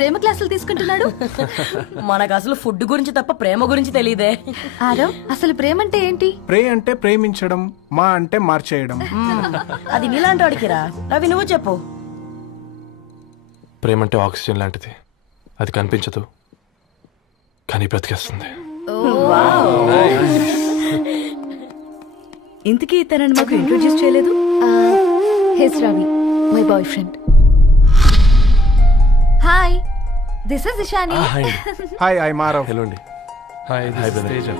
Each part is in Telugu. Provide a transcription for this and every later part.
ప్రేమ క్లాసులు తీసుకుంటున్నాడు. మనకు అసలు ఫుడ్ గురించి తప్ప ప్రేమ గురించి తెలియదే. ఆరవ్, అసలు ప్రేమ అంటే ఏంటి? ప్రే అంటే ప్రేమించడం, మా అంటే మార్చేయడం. అది నీలాంటి వాడికిరా. రవి నువ్వు చెప్పు. ప్రేమ అంటే ఆక్సిజన్ లాంటిది. అది కనిపించదు కానీ బ్రతికేస్తుంది. ఇంతకీ తనని మాకు ఇంట్రొడ్యూస్ చేయలేదు. He's Ravi, my boyfriend. Hi, this is Ishani. Hi, I మారవ్. హలో అండి. హాయ్ తేజ.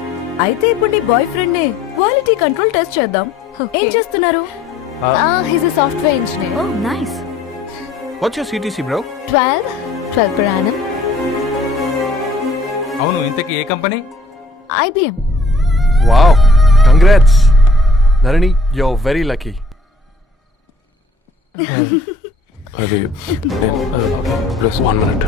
అయితే ఇప్పుడు నీ బాయ్ ఫ్రెండ్ నే క్వాలిటీ కంట్రోల్ టెస్ట్ చేద్దాం. ఏం చేస్తున్నారు? He's a software engineer. Oh nice. What's your CTC bro? 12 per annum. అవును, ఇంతకీ ఏ కంపెనీ? IBM. Wow, congrats Dharani, you are very lucky. అది ప్లస్ 1 minute.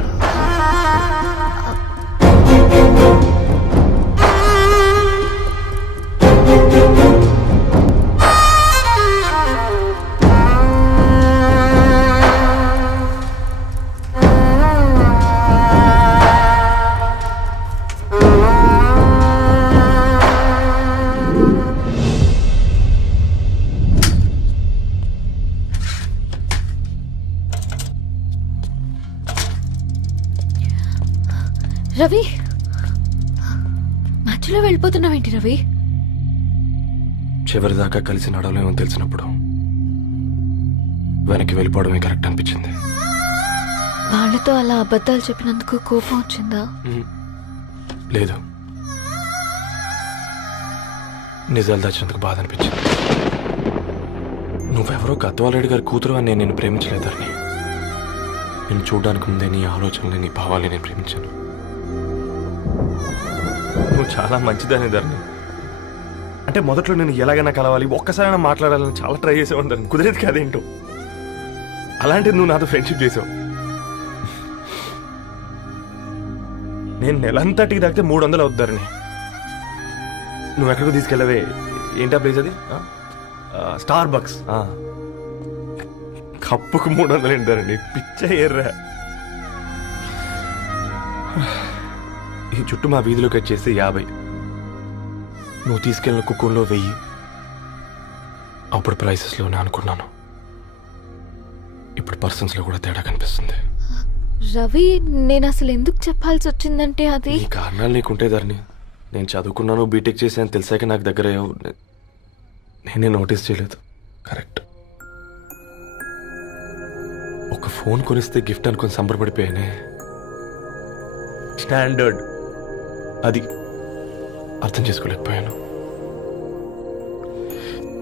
రవి, మధ్యలో వెళ్ళిపోతున్నావేంటి రవి? చివరిదాకా కలిసి నడవలేమని తెలిసినప్పుడు వెనక్కి వెళ్ళిపోవడమే కరెక్ట్ అనిపించింది. వాళ్ళతో అలా అబద్ధాలు చెప్పినందుకు కోపం వచ్చిందా? లేదు, నిజాలు దాచినందుకు బాధ అనిపించింది. నువ్వెవరో గద్వాలరెడ్డి గారి కూతురు అని నేను నిన్ను ప్రేమించలేదని. నేను చూడడానికి ముందే నీ ఆలోచనలు, నీ భావాలని నేను ప్రేమించాను. నువ్వు చాలా మంచిదని ధరణి. అంటే మొదట్లో నేను ఎలాగైనా కలవాలి, ఒక్కసారైనా మాట్లాడాలని చాలా ట్రై చేసేవాడిని ధరణి. కుదిరేది కాదేంటో. అలాంటిది నువ్వు నాతో ఫ్రెండ్షిప్ చేసావు. నేను నెలంతటికి తాగితే 300 అవుతారని. నువ్వు ఎక్కడికి తీసుకెళ్ళవే? ఏంటా ప్లేస్ అది? Star bucks. కప్పుకు 300 ఏంటారండి, పిచ్చ ఎర్రా. ఈ చుట్టూ మా వీధిలో కట్ చేస్తే 50. నువ్వు తీసుకెళ్ళిన కుక్కర్లో 1000. అప్పుడు ప్రైసెస్లోనే అనుకున్నాను, ఇప్పుడు పర్సన్స్లో కూడా తేడా కనిపిస్తుంది. రవి, నేను అసలు ఎందుకు చెప్పాల్సి వచ్చిందంటే అది నీ కారణాలు నీకుంటే ధరణి. నేను చదువుకున్నాను, బీటెక్ చేశాను తెలిసాక నాకు దగ్గర నేనే నోటీస్ చేయలేదు. కరెక్ట్. ఒక ఫోన్ కొనిస్తే గిఫ్ట్ అనుకుని సంబరపడిపోయానే. స్టాండర్డ్ అది అర్థం చేసుకోలేకపోయాను.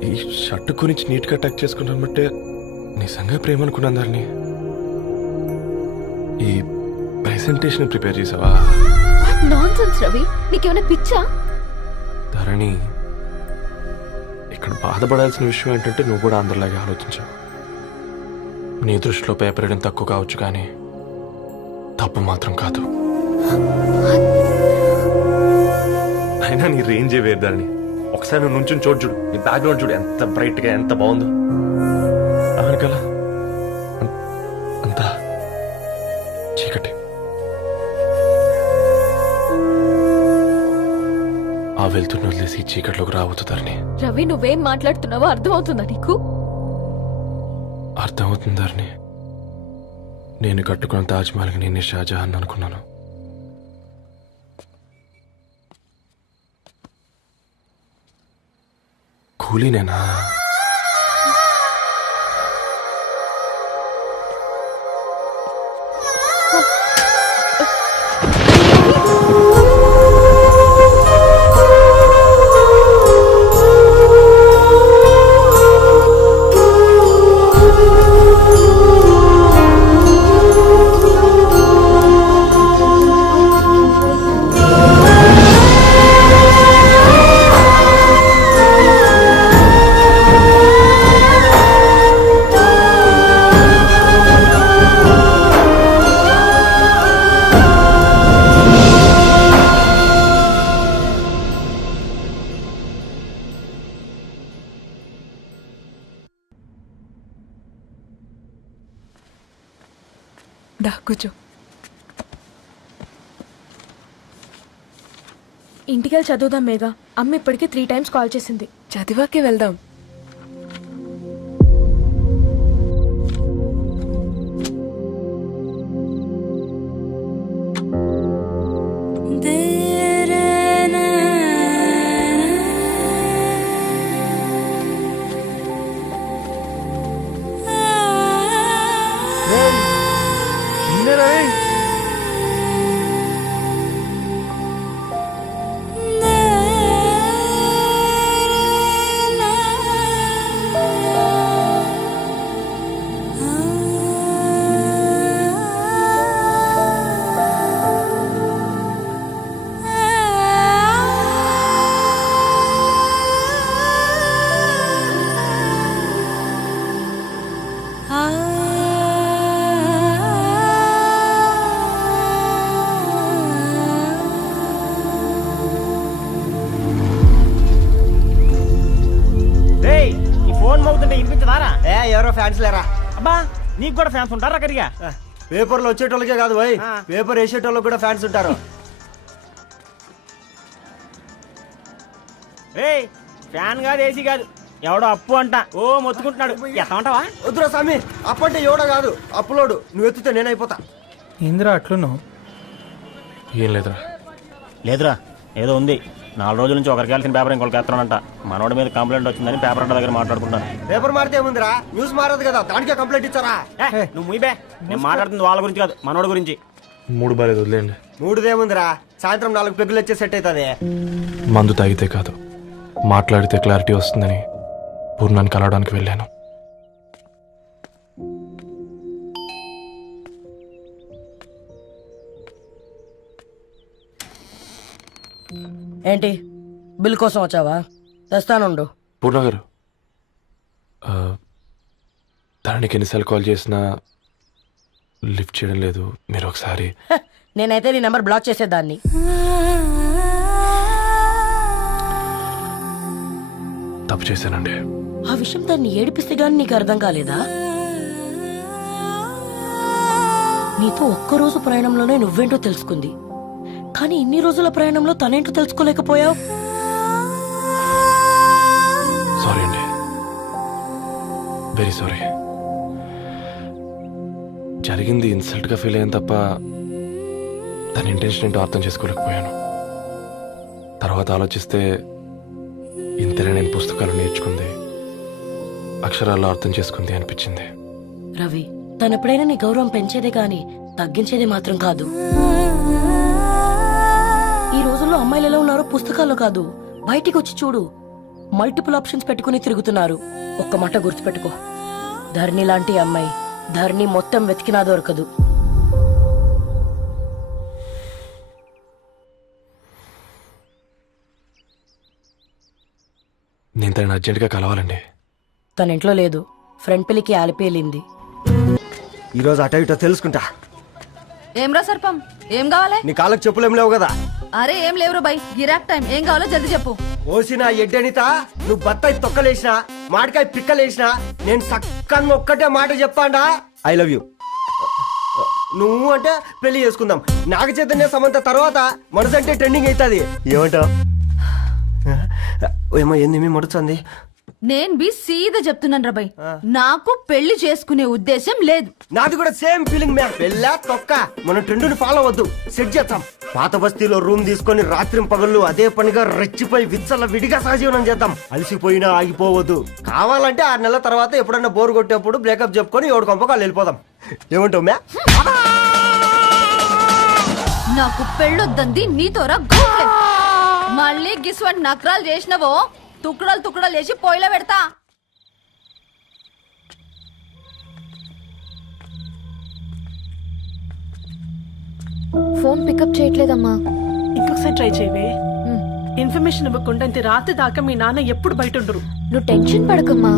ఈ షర్ట్ గురించి నీట్గా టక్ చేసుకున్నామంటే నిజంగా ప్రేమ అనుకున్నాను దాన్ని. ఈ ప్రెజెంటేషన్ ప్రిపేర్ చేసావా? నాన్సెన్స్ రవి, నీకేమైనా పిచ్చా? ధరణి, ఇక్కడ బాధపడాల్సిన విషయం ఏంటంటే నువ్వు కూడా అందరిలాగే ఆలోచించావు. నీ దృష్టిలో పేపర్ వేయడం తక్కువ కావచ్చు కానీ తప్పు మాత్రం కాదు. అయినా నీ రేంజే వేరు ధరణి. ఒకసారి నువ్వు నుంచుని చూడు, నీ బ్యాక్గ్రౌండ్ చూడు ఎంత బ్రైట్గా, ఎంత బాగుందో. వెనకాల అంతా చీకటి. ఆ వెళ్తున్న వదిలేసి చీకట్లోకి రాబోతుందని. రవి, నువ్వేం మాట్లాడుతున్నావో అర్థమవుతుందా నీకు? అర్థమవుతుందని. నేను కట్టుకున్న తాజ్మహల్కి నేనే షాజహాన్ అనుకున్నాను. కూలీనేనా? దా కూర్చో. ఇంటికెళ్ళి చదువుదాం మేఘా. అమ్మ ఇప్పటికే 3 times కాల్ చేసింది. చదివాకే వెళ్దాం. ఎవరో ఫ్యాన్స్ లేరా? అబ్బా నీకు కూడా ఫ్యాన్స్ ఉంటారా కరిగా? పేపర్లో వచ్చేటోళ్ళకే కాదు భయ్, పేపర్ వేసేటోళ్ళకి కూడా ఫ్యాన్స్ ఉంటారు. ఏయ్ ఫ్యాన్ కాదు, ఏసీ కాదు, ఎవడో అప్పు అంట ఓ మొత్తుకుంటున్నాడు. ఎత్తమంటావా? వద్దురా స్వామి, అప్పంటే ఎవడో కాదు అప్పులోడు. నువ్వు ఎత్తుతే నేనైపోతా. ఇందిరా అట్లున్నావు? ఏం లేదురా. లేదురా, ఏదో ఉంది. 4 రోజుల నుంచి ఒకరికి వెళ్ళిన పేపర్ ఇంకొకరికి ఎత్తనంట. మనోడి మీద కంప్లైంట్ వచ్చిందని పేపర్ అంట దగ్గర మాట్లాడుకుంటాను. పేపర్ మారితే ఏముందిరా, న్యూస్ మారదు కదా, దానికే కంప్లైంట్ ఇచ్చారా? నువ్వు ముయ్యబే, నేను మాట్లాడుతుంది వాళ్ళ గురించి కాదు, మనోడి గురించి. 3 బాలేదు, వదిలేండి. 3దేముందిరా, సాయంత్రం 4 పెగ్గులు వచ్చే సెట్ అవుతుంది. మందు తాగితే కాదు, మాట్లాడితే క్లారిటీ వస్తుందని పూర్ణాన్ని కలవడానికి వెళ్ళాను. ఏంటి బిల్ కోసం వచ్చావా? తెస్తానుండు. పూర్ణ గారు, తనకి ఎన్నిసార్లు కాల్ చేసినా లిఫ్ట్ చేయడం లేదు. మీరు ఒకసారి నేనైతే నీ నెంబర్ బ్లాక్ చేసేదాన్ని. తప్పు చేశానండి. ఆ విషయం దాన్ని ఏడిపిస్తే గానీ నీకు అర్థం కాలేదా? నీతో ఒక్కరోజు ప్రయాణంలోనే నువ్వేంటో తెలుసుకుంది, కానీ ఇన్ని రోజుల ప్రయాణంలో తనేంటో తెలుసుకోలేకపోయావు. సారీ అండి, వెరీ సారీ. జరిగింది ఇన్సల్ట్గా ఫీల్ అయ్యాను తప్ప తన ఇంటెన్షన్ ఏంటో అర్థం చేసుకోలేకపోయాను. తర్వాత ఆలోచిస్తే ఇంతనే నేను పుస్తకాలు నేర్చుకుంది, అక్షరాల్లో అర్థం చేసుకుంది అనిపించింది. రవి, తనెప్పుడైనా నీ గౌరవం పెంచేదే గాని తగ్గించేదే మాత్రం కాదు. ఈ రోజుల్లో అమ్మాయిలు ఎలా ఉన్నారో పుస్తకాల్లో కాదు, బయటికి వచ్చి చూడు. మల్టిపుల్ ఆప్షన్స్ పెట్టుకుని తిరుగుతున్నారు. ఒక్క మాట గుర్తుపెట్టుకో, ధరణి లాంటి అమ్మాయి ధరణి మొత్తం వెతికినా దొరకదు. నేను తనని అర్జెంటుగా కలవాలండి. తన ఇంట్లో లేదు, ఫ్రెండ్ పెళ్లికి ఆలిపేలింది. ఈరోజు అటో ఇటో తెలుసుకుంటా. ఏమ్రా సర్పం, ఏం కావాలి? నీ కాళ్ళకి చెప్పులేం లేవు కదా? అరే ఏం లేవురా బై, గిరాక్ టైం. ఏం కావాలో జల్దీ చెప్పు. ఓసిన ఎడ్డనిత, నువ్వు బత్తాయి తొక్కలేసినా మాడికాయ పిక్కలేసినా నేను సక్కంగా ఒక్కటే మాట చెప్పాండా, ఐ లవ్ యూ. నువ్వు అంటే పెళ్లి చేసుకుందాం. నాగ చైతన్య సమంత తర్వాత మనసంటే ట్రెండింగ్ అవుతుంది. ఏమంటావు? ఏమో ఏంది మడుతుంది? నేను బి సీదా చెప్తున్నాను రా బై, నాకు పెళ్లి చేసుకునే ఉద్దేశం లేదు. నాది కూడా సేమ్ ఫీలింగ్ మ్యామ్. పెళ్ళా తొక్క, మనం ట్రెండ్ని ఫాలో వద్దు, సెట్ చేద్దాం. పాత బస్తీలో రూమ్ తీసుకొని రాత్రి పగళ్ళు అదే పనిగా రెచ్చిపోయి విచ్చల విడిగా సహజీవనం చేద్దాం. అలసిపోయినా ఆగిపోవద్దు. కావాలంటే 6 నెలల తర్వాత ఎప్పుడన్నా బోర్ కొట్టేప్పుడు బ్రేకప్ చెప్పుకొని ఎవడు కొంపకాలు వెళ్ళిపోదాం. ఏమంటావు మ్యా? నాకు పెళ్ళొద్దంది నీతోరా. మళ్ళీ గిస్వంటి నకరాలు చేసినవో తుక్కడలు తుక్కడలు చేసి పొయ్యిలో పెడతా. ఫోన్ పికప్ చేయట్లేదమ్మా. ఇంకొకసారి ట్రై చేయవే. ఇన్ఫర్మేషన్ ఇవ్వకుండా ఇంత రాత్రి దాకా మీ నాన్న ఎప్పుడు బయట ఉండరు. నువ్వు టెన్షన్ పడకమ్మా.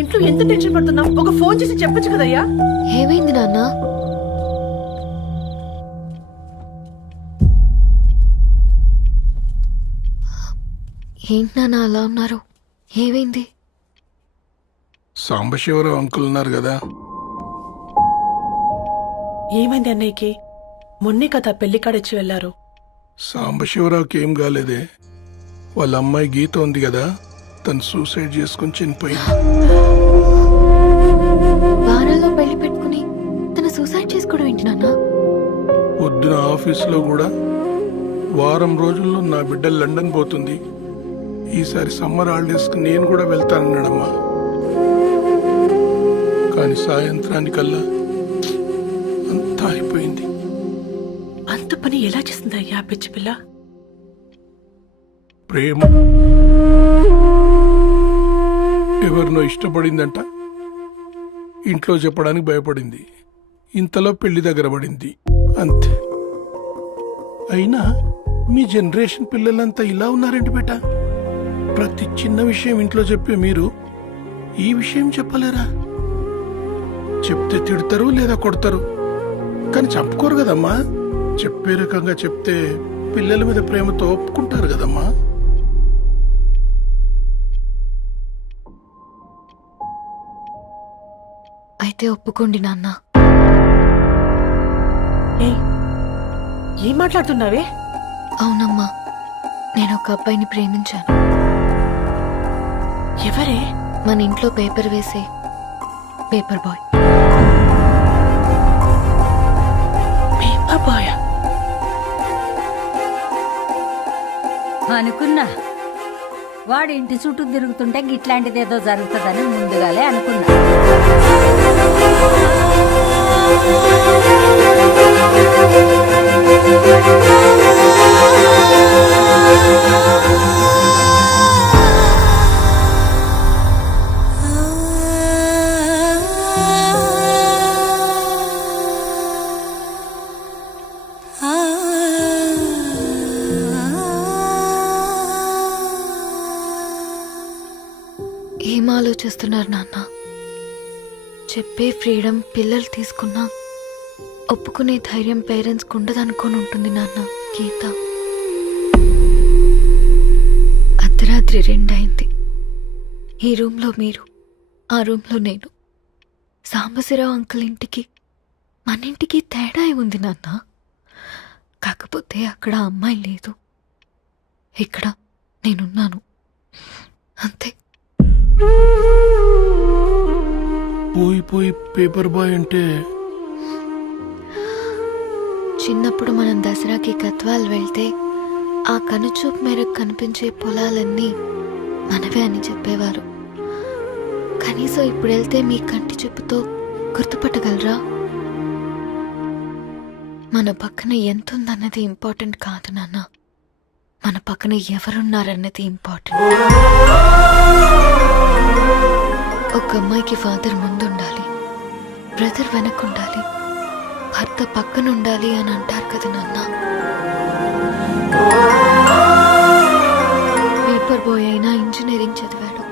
ఇంట్లో ఎంత టెన్షన్ పడుతున్నావు? ఒక ఫోన్ చేసి చెప్పొచ్చు కదయ్యా. ఏమైంది నాన్న? ఏంటి నాన్న అలా ఉన్నారు? ఏమైంది? సాంబశివరావు అంకుల్ ఉన్నారు కదా, ఏమైంది అన్నయ్యకి? మొన్నే కదా పెళ్లి కాడిచ్చి వెళ్లారు. సాంబశివరావుకి ఏం కాలేదే. వాళ్ళ అమ్మాయి గీత ఉంది కదా, తను సూసైడ్ చేసుకుని చనిపోయింది. వారాల్లో పెళ్లి పెట్టుకుని తన సూసైడ్ చేసుకోవడం ఏంటి నాన్న? పొద్దున ఆఫీసులో కూడా వారం రోజుల్లో నా బిడ్డ లండన్ పోతుంది, ఈసారి సమ్మర్ హాలిడేస్కి నేను కూడా వెళ్తానన్నాడమ్మా. కానీ సాయంత్రానికల్లా అంతా అయిపోయింది. అంత పని ఎలా చేస్తుందయ్యా పిచ్చి పిల్ల? ప్రేమ ఎవరినో ఇష్టపడిందంట, ఇంట్లో చెప్పడానికి భయపడింది. ఇంతలో పెళ్లి దగ్గర పడింది, అంతే. అయినా మీ జనరేషన్ పిల్లలంతా ఇలా ఉన్నారేంటి బేట? ప్రతి చిన్న విషయం ఇంట్లో చెప్పే మీరు ఈ విషయం చెప్పలేరా? చెప్తే తిడతారు లేదా కొడతారు, కానీ చెప్పుకోరు కదమ్మా. చెప్పే రకంగా చెప్తే పిల్లల మీద ప్రేమతో ఒప్పుకుంటారు కదమ్మా. అయితే ఒప్పుకోండి నాన్న. ఏయ్, ఏం మాట్లాడుతున్నావే? అవునమ్మా, నేను ఒక అబ్బాయిని ప్రేమించాను. ఎవరే? మన ఇంట్లో పేపర్ వేసే పేపర్ బాయ్. Paper boy? అనుకున్నా వాడి ఇంటి చుట్టూ తిరుగుతుంటే గిట్లాంటిది ఏదో జరుగుతుందని ముందుగాలే అనుకున్నా. ఏం ఆలోచిస్తున్నారు నాన్న? చెప్పే ఫ్రీడమ్ పిల్లలు తీసుకున్నా ఒప్పుకునే ధైర్యం పేరెంట్స్కి ఉండదనుకొని ఉంటుంది నాన్న. గీత అర్ధరాత్రి 2 అయింది. ఈ రూమ్లో మీరు, ఆ రూమ్లో నేను. సాంబశివరావు అంకుల్ ఇంటికి మన ఇంటికి తేడా ఉంది నాన్న. కాకపోతే అక్కడ అమ్మాయి లేదు, ఇక్కడ నేనున్నాను, అంతే. పోయి పోయి పేపర్ బాయ్ అంటే చిన్నప్పుడు మనం దసరాకి గద్వాల్ వెళ్తే ఆ కనుచూపు మేరకు కనిపించే పొలాలన్నీ మనవే అని చెప్పేవారు. కనీసం ఇప్పుడు వెళ్తే మీ కంటి చూపుతో గుర్తుపట్టగలరా? మన పక్కన ఎంతుందన్నది ఇంపార్టెంట్ కాదు నాన్న, మన పక్కన ఎవరున్నారన్నది ఇంపార్టెంట్. ఒక అమ్మాయికి ఫాదర్ ముందుండాలి, బ్రదర్ వెనకుండాలి, భర్త పక్కనుండాలి అని అంటారు కదా నాన్న. పేపర్ బాయ్ అయినా ఇంజనీరింగ్ చదివాడు,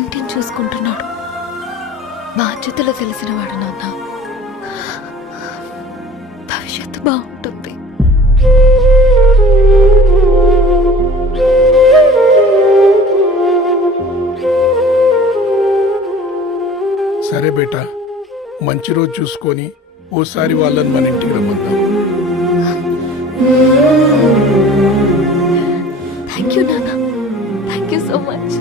ఇంటిని చూసుకుంటున్నాడు, బాధ్యతలు తెలిసినవాడు నాన్న. భవిష్యత్తు బాగుంటుంది. సరే బేటా, మంచి రోజు చూసుకొని ఓసారి వాళ్ళని మన ఇంటికి రమ్మందాం. థ్యాంక్ యూ నాన్న, థ్యాంక్ యూ సో మచ్.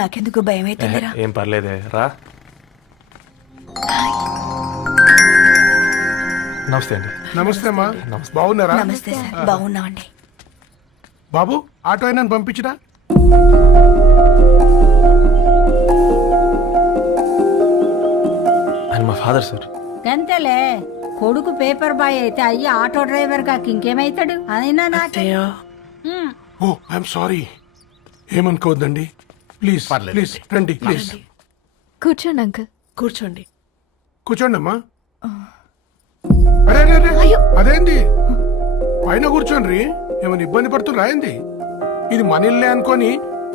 నాకెందుకు భయం అవుతుందిరా. ఏం పర్లేదే, రా. నమస్తే అండి. నమస్తే అమ్మా, బాగున్నారా? నమస్తే సార్, బాగున్నామండి. బాబు, ఆటో అయినా పంపించరా? ఆయన మా ఫాదర్ సార్. గంతేలే, కొడుకు పేపర్ బాయ్ అయితే అయ్యి ఆటో డ్రైవర్ కాక ఇంకేమైతాడు? అయినా నాకే ఓ, ఐఎమ్ సారీ. ఏమనుకోవద్దండి, ప్లీజ్ ప్లీజ్ రండి, ప్లీజ్ కూర్చోండి అంకుల్. కూర్చోండి. కూర్చోండి అమ్మా. అరే అరే అరే, అదేంది పైన కూర్చోండి, ఏమైనా ఇబ్బంది పడుతున్నా ఏంది? ఇది మన ఇల్లే అనుకొని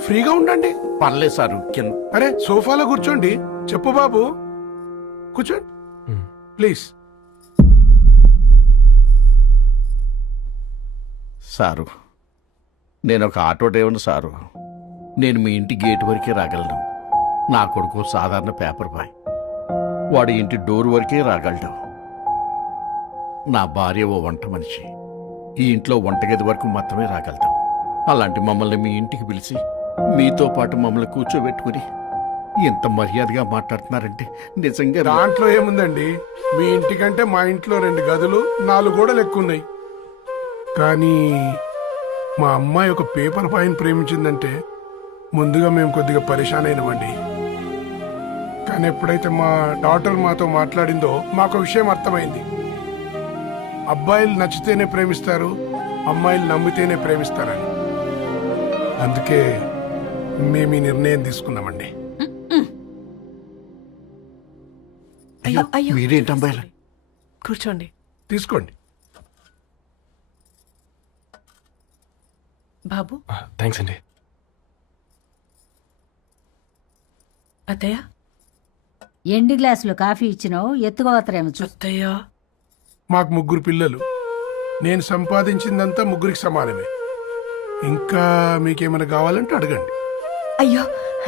ఫ్రీగా ఉండండి. పర్లేదు సార్. అరే సోఫాలో కూర్చోండి. చెప్పు బాబు. కూర్చోండి ప్లీజ్. సారు, నేను ఒక ఆటో డ్రైవర్ని సారు. నేను మీ ఇంటి గేట్ వరకే రాగలను. నా కొడుకు సాధారణ పేపర్ బాయ్, వాడి ఇంటి డోర్ వరకే రాగలడు. నా భార్య ఓ వంట మనిషి, ఈ ఇంట్లో వంటగది వరకు మాత్రమే రాగలుగుతాం. అలాంటి మమ్మల్ని మీ ఇంటికి పిలిచి మీతో పాటు మమ్మల్ని కూర్చోబెట్టుకుని ఎంత మర్యాదగా మాట్లాడుతున్నారంటే నిజంగా దాంట్లో ఏముందండి, మీ ఇంటికంటే మా ఇంట్లో 2 గదులు 4 గోడలు ఎక్కువ ఉన్నాయి. కానీ మా అమ్మాయి ఒక పేపర్ బాయ్ని ప్రేమించిందంటే ముందుగా మేము కొద్దిగా పరేషాన్ అయినామండి. కానీ ఎప్పుడైతే మా డాటర్ మాతో మాట్లాడిందో మాకు విషయం అర్థమైంది. అబ్బాయిలు నచ్చితేనే ప్రేమిస్తారు, అమ్మాయిలు నమ్మితేనే ప్రేమిస్తారని. అందుకే మేము ఈ నిర్ణయం తీసుకున్నామండి. అయ్యో అయ్యో మీరేంటి అమ్మాయిలు? కూర్చోండి. తీసుకోండి. బాబు, థ్యాంక్స్ అండి. అత్తయ్య. ఎండి గ్లాసులో కాఫీ ఇచ్చినావు, ఎత్తుకోవతరేమో అత్తయ్య. మాకు 3 పిల్లలు. నేను సంపాదించిందంతా 3కి సమానమే. ఇంకా మీకేమైనా కావాలంటే అడగండి. అయ్యో